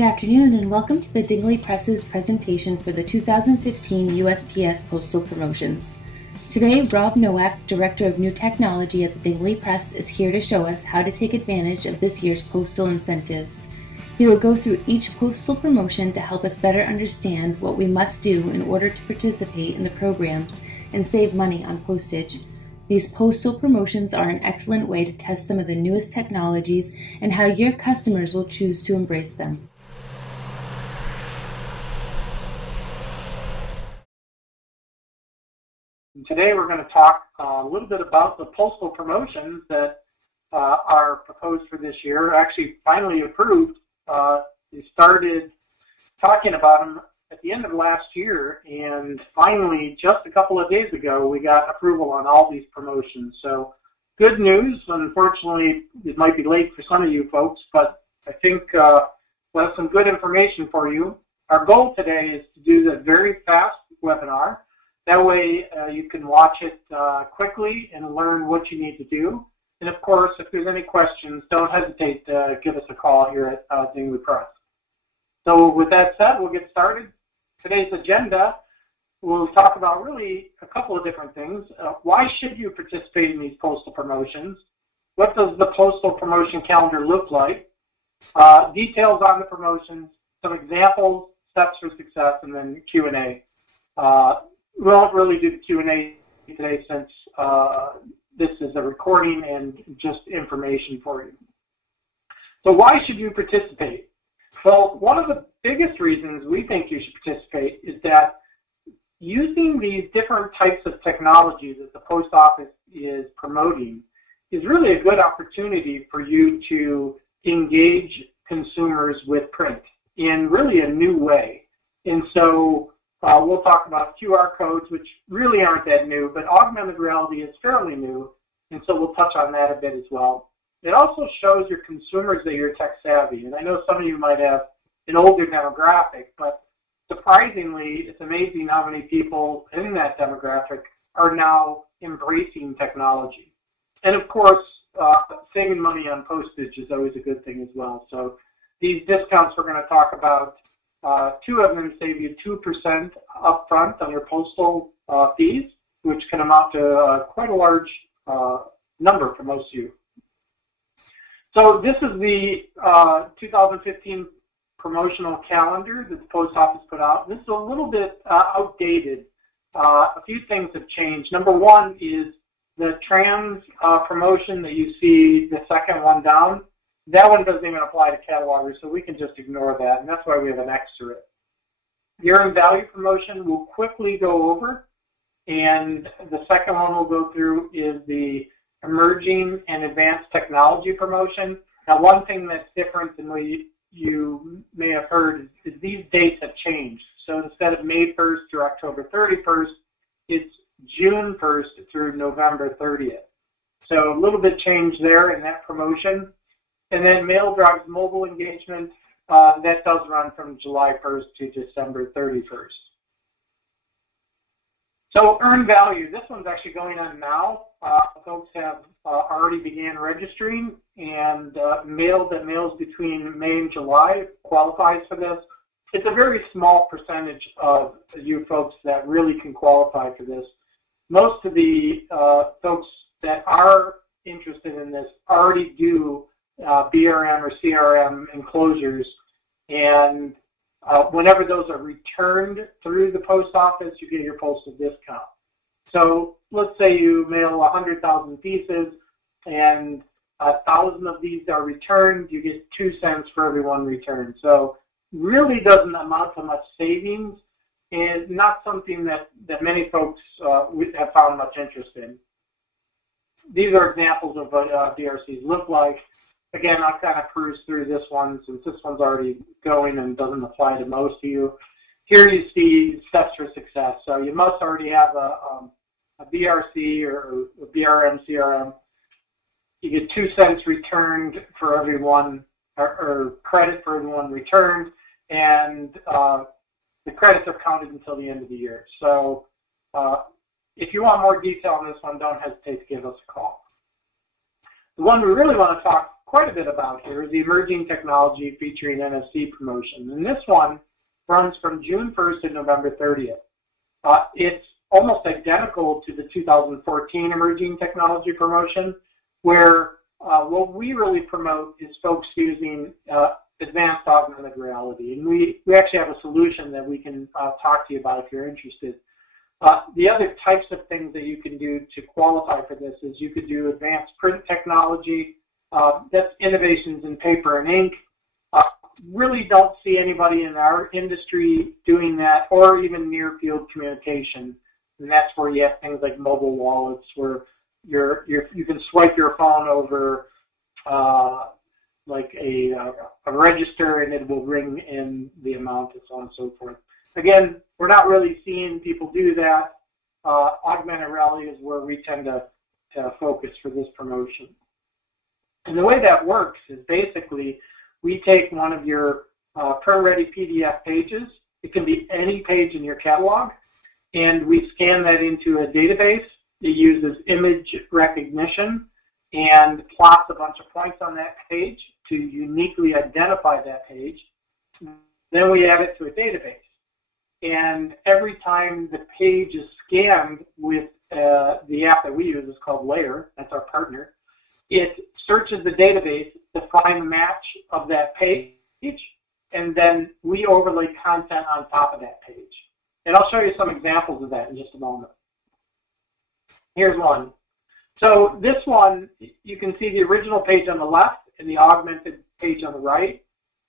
Good afternoon and welcome to the Dingley Press's presentation for the 2015 USPS Postal Promotions. Today, Rob Nowak, Director of New Technology at the Dingley Press, is here to show us how to take advantage of this year's postal incentives. He will go through each postal promotion to help us better understand what we must do in order to participate in the programs and save money on postage. These postal promotions are an excellent way to test some of the newest technologies and how your customers will choose to embrace them. Today we're going to talk a little bit about the postal promotions that are proposed for this year, actually finally approved. We started talking about them at the end of last year, and finally, just a couple of days ago, we got approval on all these promotions. So good news. Unfortunately, it might be late for some of you folks, but I think we'll have some good information for you. Our goal today is to do the very fast webinar. That way you can watch it quickly and learn what you need to do. And of course, if there's any questions, don't hesitate to give us a call here at Dingley Press. So with that said, we'll get started. Today's agenda, we'll talk about really a couple of different things. Why should you participate in these postal promotions? What does the postal promotion calendar look like? Details on the promotions, some examples, steps for success, and then Q&A. We won't really do the Q&A today since this is a recording and just information for you. So why should you participate? Well, one of the biggest reasons we think you should participate is that using these different types of technology that the post office is promoting is really a good opportunity for you to engage consumers with print in really a new way. And so we'll talk about QR codes, which really aren't that new, but augmented reality is fairly new, and so we'll touch on that a bit as well. It also shows your consumers that you're tech savvy, and I know some of you might have an older demographic, but surprisingly, it's amazing how many people in that demographic are now embracing technology. And of course, saving money on postage is always a good thing as well. So these discounts we're going to talk about, two of them save you 2% upfront on your postal fees, which can amount to quite a large number for most of you. So this is the 2015 promotional calendar that the post office put out. This is a little bit outdated. A few things have changed. Number one is the trans promotion that you see, the second one down. That one doesn't even apply to catalogers, so we can just ignore that, and that's why we have an X through it. The earned value promotion we'll quickly go over, and the second one we'll go through is the emerging and advanced technology promotion. Now, one thing that's different than you may have heard is these dates have changed. So instead of May 1st through October 31st, it's June 1st through November 30th. So a little bit change there in that promotion. And then mail drives mobile engagement, that does run from July 1st to December 31st. So earned value, this one's actually going on now. Folks have already began registering, and mail that mails between May and July qualifies for this. It's a very small percentage of you folks that really can qualify for this. Most of the folks that are interested in this already do BRM or CRM enclosures, and whenever those are returned through the post office, you get your postal discount. So let's say you mail 100,000 pieces and 1,000 of these are returned, you get 2 cents for every one returned. So really doesn't amount to much savings, and not something that many folks have found much interest in. These are examples of what DRCs look like. Again, I'll kind of cruise through this one since this one's already going and doesn't apply to most of you. Here you see steps for success. So you must already have a BRC or a BRM, CRM. You get 2 cents returned for every one, or credit for every one returned, and the credits are counted until the end of the year. So if you want more detail on this one, don't hesitate to give us a call. The one we really want to talk quite a bit about here is the emerging technology featuring NFC promotion. And this one runs from June 1st to November 30th. It's almost identical to the 2014 emerging technology promotion, where what we really promote is folks using advanced augmented reality. And we actually have a solution that we can talk to you about if you're interested. The other types of things that you can do to qualify for this is you could do advanced print technology. That's innovations in paper and ink. Really don't see anybody in our industry doing that, or even near field communication. And that's where you have things like mobile wallets, where you can swipe your phone over like a register, and it will ring in the amount and so on and so forth. Again, we're not really seeing people do that. Augmented reality is where we tend to focus for this promotion. And the way that works is basically we take one of your print-ready PDF pages. It can be any page in your catalog, and we scan that into a database. It uses image recognition and plots a bunch of points on that page to uniquely identify that page. Then we add it to a database. And every time the page is scanned with the app that we use is called Layer, that's our partner, it searches the database to find the match of that page, and then we overlay content on top of that page. And I'll show you some examples of that in just a moment. Here's one. So this one, you can see the original page on the left and the augmented page on the right.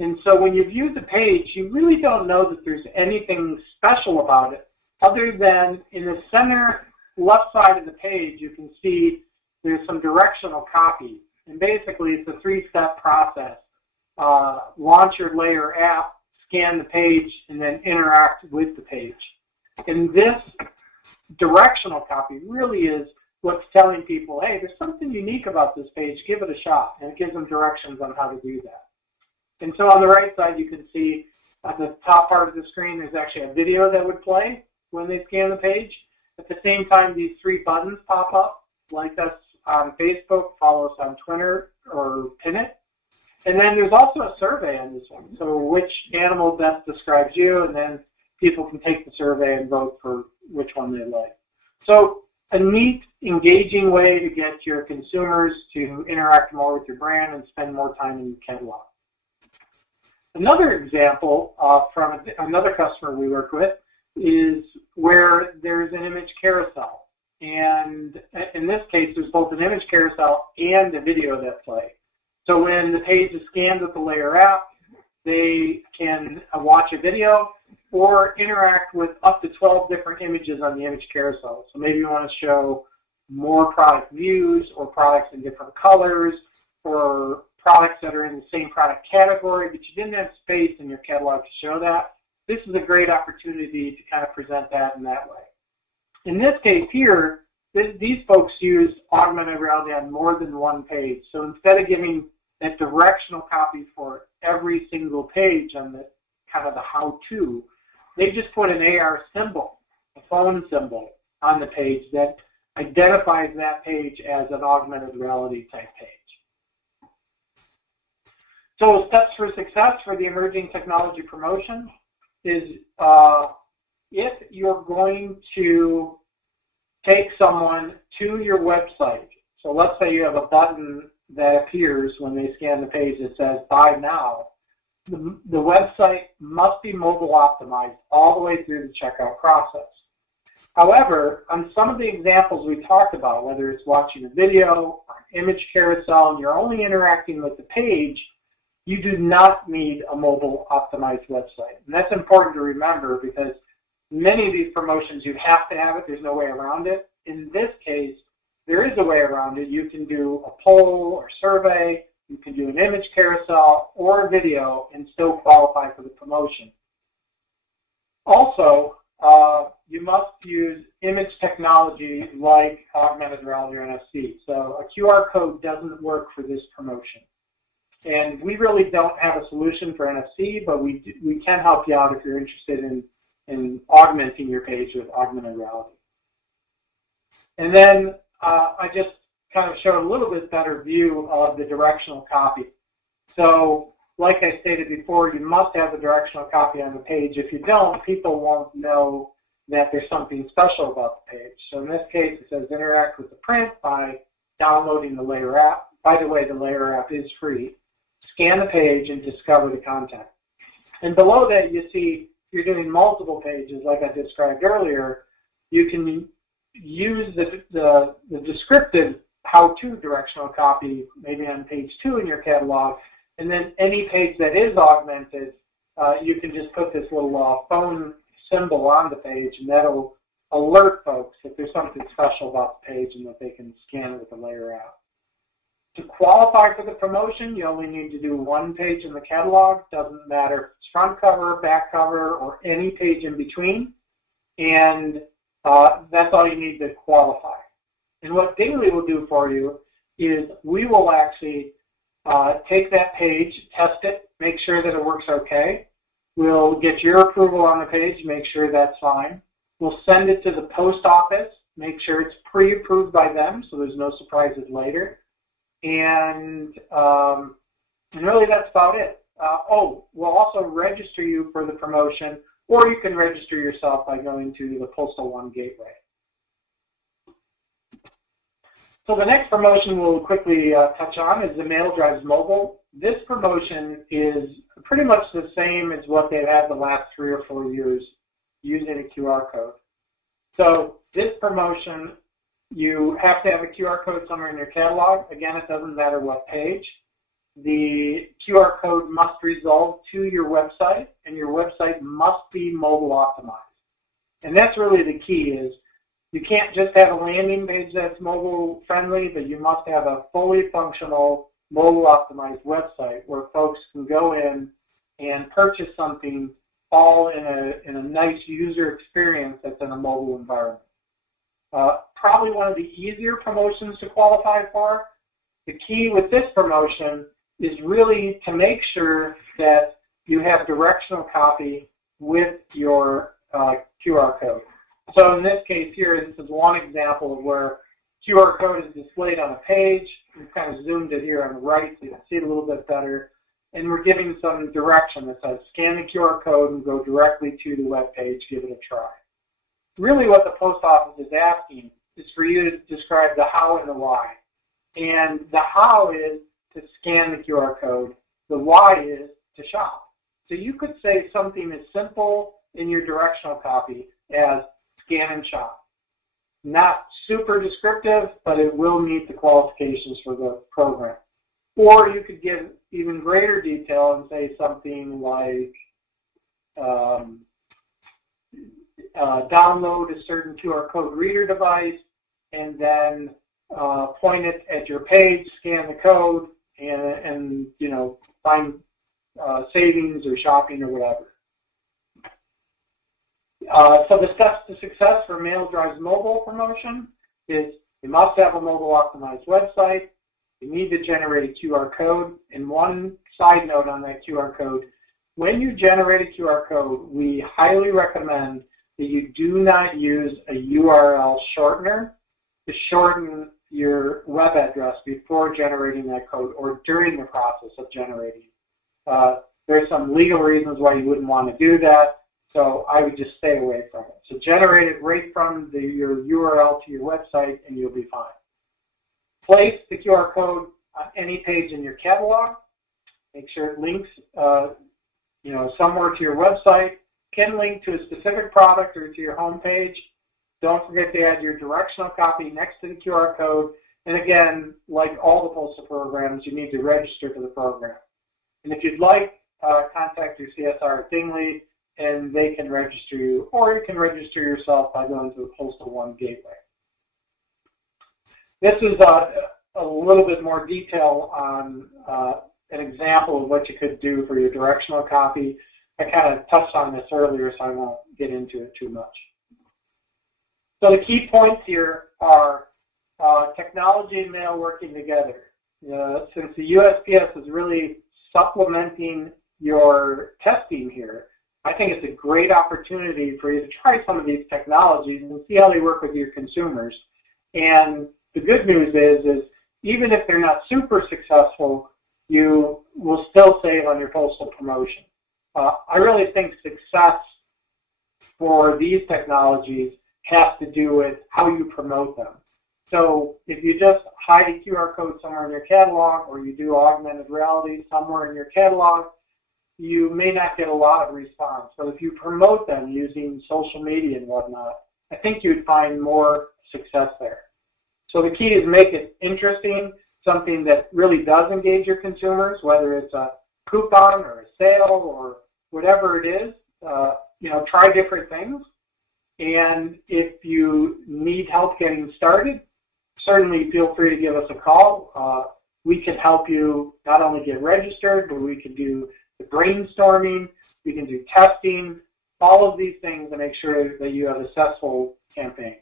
And so when you view the page, you really don't know that there's anything special about it, other than in the center left side of the page, you can see there's some directional copy. And basically, it's a three-step process. Launch your Layer app, scan the page, and then interact with the page. And this directional copy really is what's telling people, hey, there's something unique about this page, give it a shot. And it gives them directions on how to do that. And so on the right side, you can see at the top part of the screen, there's actually a video that would play when they scan the page. At the same time, these three buttons pop up, like us on Facebook, follow us on Twitter, or pin it. And then there's also a survey on this one. So which animal best describes you, and then people can take the survey and vote for which one they like. So a neat, engaging way to get your consumers to interact more with your brand and spend more time in your catalog. Another example from another customer we work with is where there's an image carousel. And in this case, there's both an image carousel and a video that play. So when the page is scanned with the Layer app, they can watch a video or interact with up to 12 different images on the image carousel. So maybe you want to show more product views or products in different colors or products that are in the same product category, but you didn't have space in your catalog to show that. This is a great opportunity to kind of present that in that way. In this case here, these folks use augmented reality on more than one page. So instead of giving that directional copy for every single page on the kind of the how-to, they just put an AR symbol, a phone symbol, on the page that identifies that page as an augmented reality type page. So steps for success for the emerging technology promotion is if you're going to take someone to your website, so let's say you have a button that appears when they scan the page that says buy now, the website must be mobile optimized all the way through the checkout process. However, on some of the examples we talked about, whether it's watching a video or an image carousel and you're only interacting with the page, you do not need a mobile optimized website. And that's important to remember because many of these promotions you have to have it, there's no way around it. In this case, there is a way around it. You can do a poll or survey, you can do an image carousel or a video and still qualify for the promotion. Also, you must use image technology like augmented reality or NFC. So a QR code doesn't work for this promotion. And we really don't have a solution for NFC, but we can help you out if you're interested in augmenting your page with augmented reality. And then I just kind of show a little bit better view of the directional copy. So, like I stated before, you must have the directional copy on the page. If you don't, people won't know that there's something special about the page. So in this case, it says interact with the print by downloading the Layer app. By the way, the Layer app is free. Scan the page and discover the content. And below that, you see if you're doing multiple pages, like I described earlier, you can use the descriptive how-to directional copy, maybe on page 2 in your catalog, and then any page that is augmented, you can just put this little phone symbol on the page, and that'll alert folks if there's something special about the page and that they can scan it with the Layer app. To qualify for the promotion, you only need to do one page in the catalog. Doesn't matter if it's front cover, back cover, or any page in between. And that's all you need to qualify. And what Dingley will do for you is we will actually take that page, test it, make sure that it works okay. We'll get your approval on the page, make sure that's fine. We'll send it to the post office, make sure it's pre-approved by them so there's no surprises later. And really that's about it. We'll also register you for the promotion, or you can register yourself by going to the Postal One Gateway. So the next promotion we'll quickly touch on is the Mail Drives Mobile. This promotion is pretty much the same as what they've had the last 3 or 4 years using a QR code. So this promotion, you have to have a QR code somewhere in your catalog. Again, it doesn't matter what page. The QR code must resolve to your website, and your website must be mobile optimized. And that's really the key is you can't just have a landing page that's mobile friendly, but you must have a fully functional mobile optimized website where folks can go in and purchase something all in a nice user experience that's in a mobile environment. Probably one of the easier promotions to qualify for. The key with this promotion is really to make sure that you have directional copy with your QR code. So in this case here, this is one example of where QR code is displayed on a page. We've kind of zoomed it here on the right so you can see it a little bit better. And we're giving some direction that says scan the QR code and go directly to the web page, give it a try. Really what the post office is asking is for you to describe the how and the why. And the how is to scan the QR code. The why is to shop. So you could say something as simple in your directional copy as scan and shop. Not super descriptive, but it will meet the qualifications for the program. Or you could give even greater detail and say something like download a certain QR code reader device and then point it at your page, scan the code, and you know, find savings or shopping or whatever. So the steps to success for Mail Drives Mobile promotion is you must have a mobile optimized website. You need to generate a QR code. And one side note on that QR code, when you generate a QR code, we highly recommend that you do not use a URL shortener to shorten your web address before generating that code or during the process of generating. There's some legal reasons why you wouldn't want to do that. So I would just stay away from it. So generate it right from your URL to your website and you'll be fine. Place the QR code on any page in your catalog. Make sure it links somewhere to your website. Can link to a specific product or to your home page. Don't forget to add your directional copy next to the QR code. And again, like all the postal programs, you need to register for the program. And if you'd like, contact your CSR at Dingley, and they can register you, or you can register yourself by going to the Postal One Gateway. This is a little bit more detail on an example of what you could do for your directional copy. I kind of touched on this earlier, so I won't get into it too much. So the key points here are technology and mail working together. Since the USPS is really supplementing your testing here, I think it's a great opportunity for you to try some of these technologies and see how they work with your consumers. And the good news is even if they're not super successful, you will still save on your postal promotion. I really think success for these technologies has to do with how you promote them. So if you just hide a QR code somewhere in your catalog, or you do augmented reality somewhere in your catalog, you may not get a lot of response. But if you promote them using social media and whatnot, I think you'd find more success there. So the key is make it interesting, something that really does engage your consumers, whether it's a coupon or a sale or whatever it is. Try different things. And if you need help getting started, certainly feel free to give us a call. We can help you not only get registered, but we can do the brainstorming, we can do testing, all of these things to make sure that you have a successful campaign.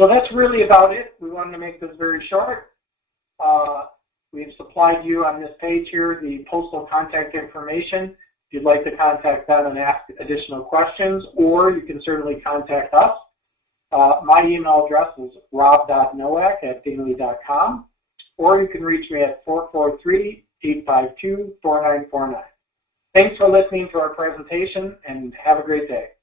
So that's really about it. We wanted to make this very short. We've supplied you on this page here the postal contact information if you'd like to contact them and ask additional questions, or you can certainly contact us. My email address is rob.nowak@dingley.com, or you can reach me at 443-852-4949. Thanks for listening to our presentation, and have a great day.